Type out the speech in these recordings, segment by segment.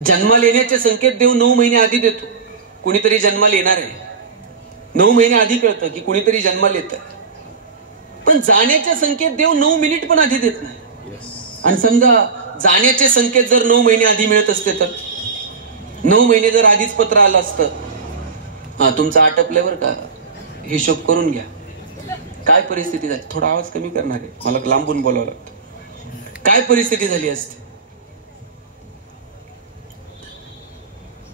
जन्माला येण्याचे संकेत देव 9 महिने आधी देतो. कुणीतरी जन्माला येणार आहे 9 महिने आधी कळतं की कुणीतरी जन्माला येत आहे. पण जाण्याचे संकेत देव 9 मिनिट पण आधी देत नाही. आणि समजा जाण्याचे संकेत जर 9 महिने आधी मिळत असते तर 9 महिने जर आधीच पत्र आलं असतं, हा तुमचं आटपल्यावर का हिशोब करून घ्या, काय परिस्थिती झाली. थोडा आवाज कमी करणार आहे, मला लांबून बोलावं लागतं. काय परिस्थिती झाली असते.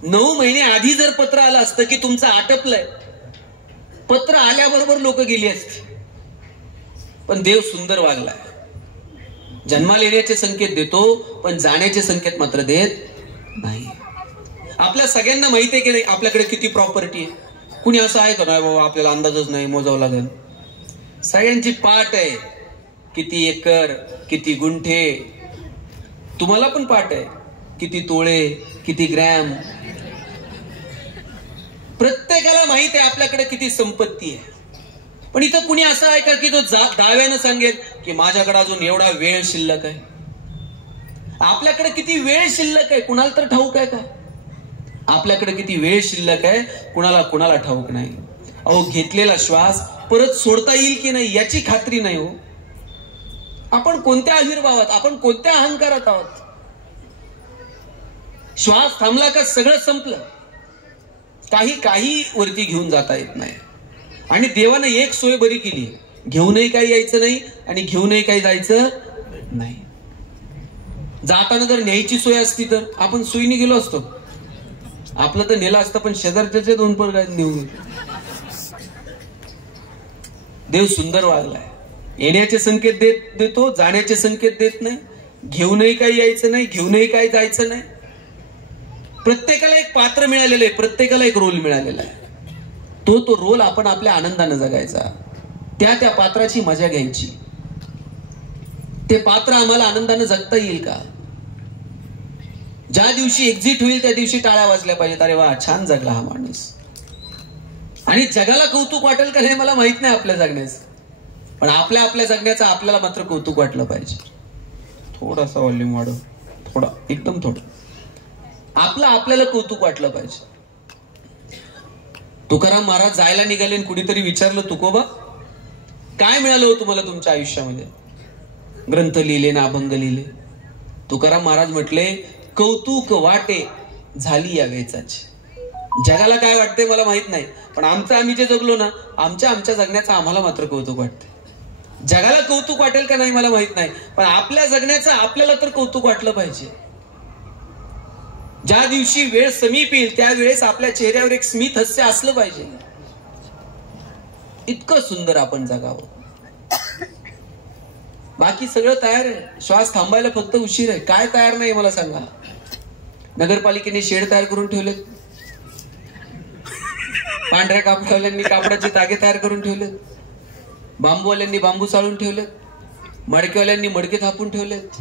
9 महिने आधी जर पत्र आलं असतं की तुमचं आटपलंय, पत्र आल्याबरोबर लोक गेली असती. पण देव सुंदर वागलाय. जन्माला येण्याचे संकेत देतो पण जाण्याचे संकेत मात्र देत नाही. आपल्या सगळ्यांना माहिती आहे की नाही आपल्याकडे किती प्रॉपर्टी आहे. कुणी असं आहे का नाही बाबा आपल्याला अंदाजच नाही, मोजावं लागेल. सगळ्यांची पाठ आहे, किती एकर किती गुंठे. तुम्हाला पण पाठ आहे, किती तोळे किती ग्रॅम. प्रत्येकाला माहित आहे आपल्याकडे किती संपत्ती आहे. पण इथं कुणी असं आहे का की तो दाव्यानं सांगेल की माझ्याकडे अजून एवढा वेळ शिल्लक आहे. आपल्याकडे किती वेळ शिल्लक आहे कुणाला तर ठाऊक आहे का. आपल्याकडे किती वेळ शिल्लक आहे कुणाला ठाऊक नाही. अहो घेतलेला श्वास परत सोडता येईल की नाही याची खात्री नाही हो. आपण कोणत्या आविर्भावात, आपण कोणत्या अहंकारात आहोत. श्वास थांबला का सगळं संपलं. काही वरती घेऊन जाता येत नाही. आणि देवानं एक सोय बरी केली, घेऊनही काही यायचं नाही आणि घेऊनही काही जायचं नाही. जाताना जर न्यायची सोय असती तर आपण सोयीने गेलो असतो. आपलं तर नेलं असतं, पण शेजारच्या 2 पर नेऊन. देव सुंदर वागलाय. येण्याचे संकेत देतो, जाण्याचे संकेत देत नाही. घेऊनही काही यायचं नाही, घेऊनही काही जायचं नाही. प्रत्येकाला एक पात्र मिळालेलं आहे, प्रत्येकाला एक रोल मिळालेला आहे. तो रोल आपण आपल्या आनंदाने जगायचा. त्या पात्राची मजा घ्यायची. ते पात्र आम्हाला आनंदाने जगता येईल का. ज्या दिवशी एक्झिट होईल त्या दिवशी टाळ्या वाजल्या पाहिजेत. अरे वा छान जगला हा माणूस. आणि जगाला कौतुक वाटेल का हे मला माहित नाही आपल्या जगण्याचं, पण आपल्या जगण्याचं आपल्याला मात्र कौतुक वाटलं पाहिजे. थोडासा व्हॉल्यूम वाढव, थोडा एकदम थोडं. आपल्याला कौतुक वाटलं पाहिजे. तुकाराम महाराज जायला निघाले, कुणीतरी विचारलं तुकोबा काय मिळालं हो तुम्हाला तुमच्या आयुष्यामध्ये. ग्रंथ लिहिले ना अभंग लिहिले. तुकाराम महाराज म्हटले कौतुक वाटे झाली या वेचाची. जगाला काय वाटते मला माहित नाही, पण आम्ही जे जगलो ना आमच्या जगण्याचं आम्हाला मात्र कौतुक वाटते. जगाला कौतुक वाटेल का नाही मला माहित नाही, पण आपल्या जगण्याचं आपल्याला तर कौतुक वाटलं पाहिजे. ज्या दिवशी वेळ समीप येईल त्यावेळेस आपल्या चेहऱ्यावर एक स्मित हास्य असलं पाहिजे. इतकं सुंदर आपण जगावं. बाकी सगळं तयार आहे. श्वास थांबायला फक्त उशीर आहे. काय तयार नाही मला सांगा. नगरपालिकेने शेड तयार करून ठेवलेत. पांढऱ्या कापडवाल्यांनी कापडाचे धागे तयार करून ठेवलेत. बांबूवाल्यांनी बांबू चाळून ठेवलेत. मडकेवाल्यांनी मडके थापून ठेवलेत.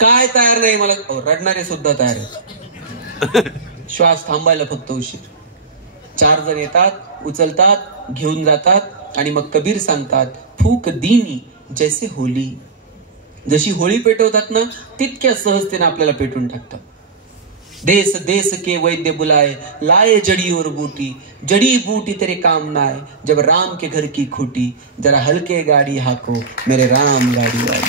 काय तयार नाही मला. रडणारे सुद्धा तयार आहेत. श्वास थांबायला फक्त उशीर. 4 जण येतात, उचलतात, घेऊन जातात आणि मग कबीर सांगतात फूक दीनी जैसे होली. जशी होळी पेटवतात ना तितक्या सहजतेने आपल्याला पेटून टाकतात. देश देश के वैद्य बुलाए लाए जड़ी और बूटी, जड़ी बूटी तेरे काम ना आए जब राम के घर की खूटी. जरा हल्के गाड़ी हाको मेरे राम गाड़ी आई.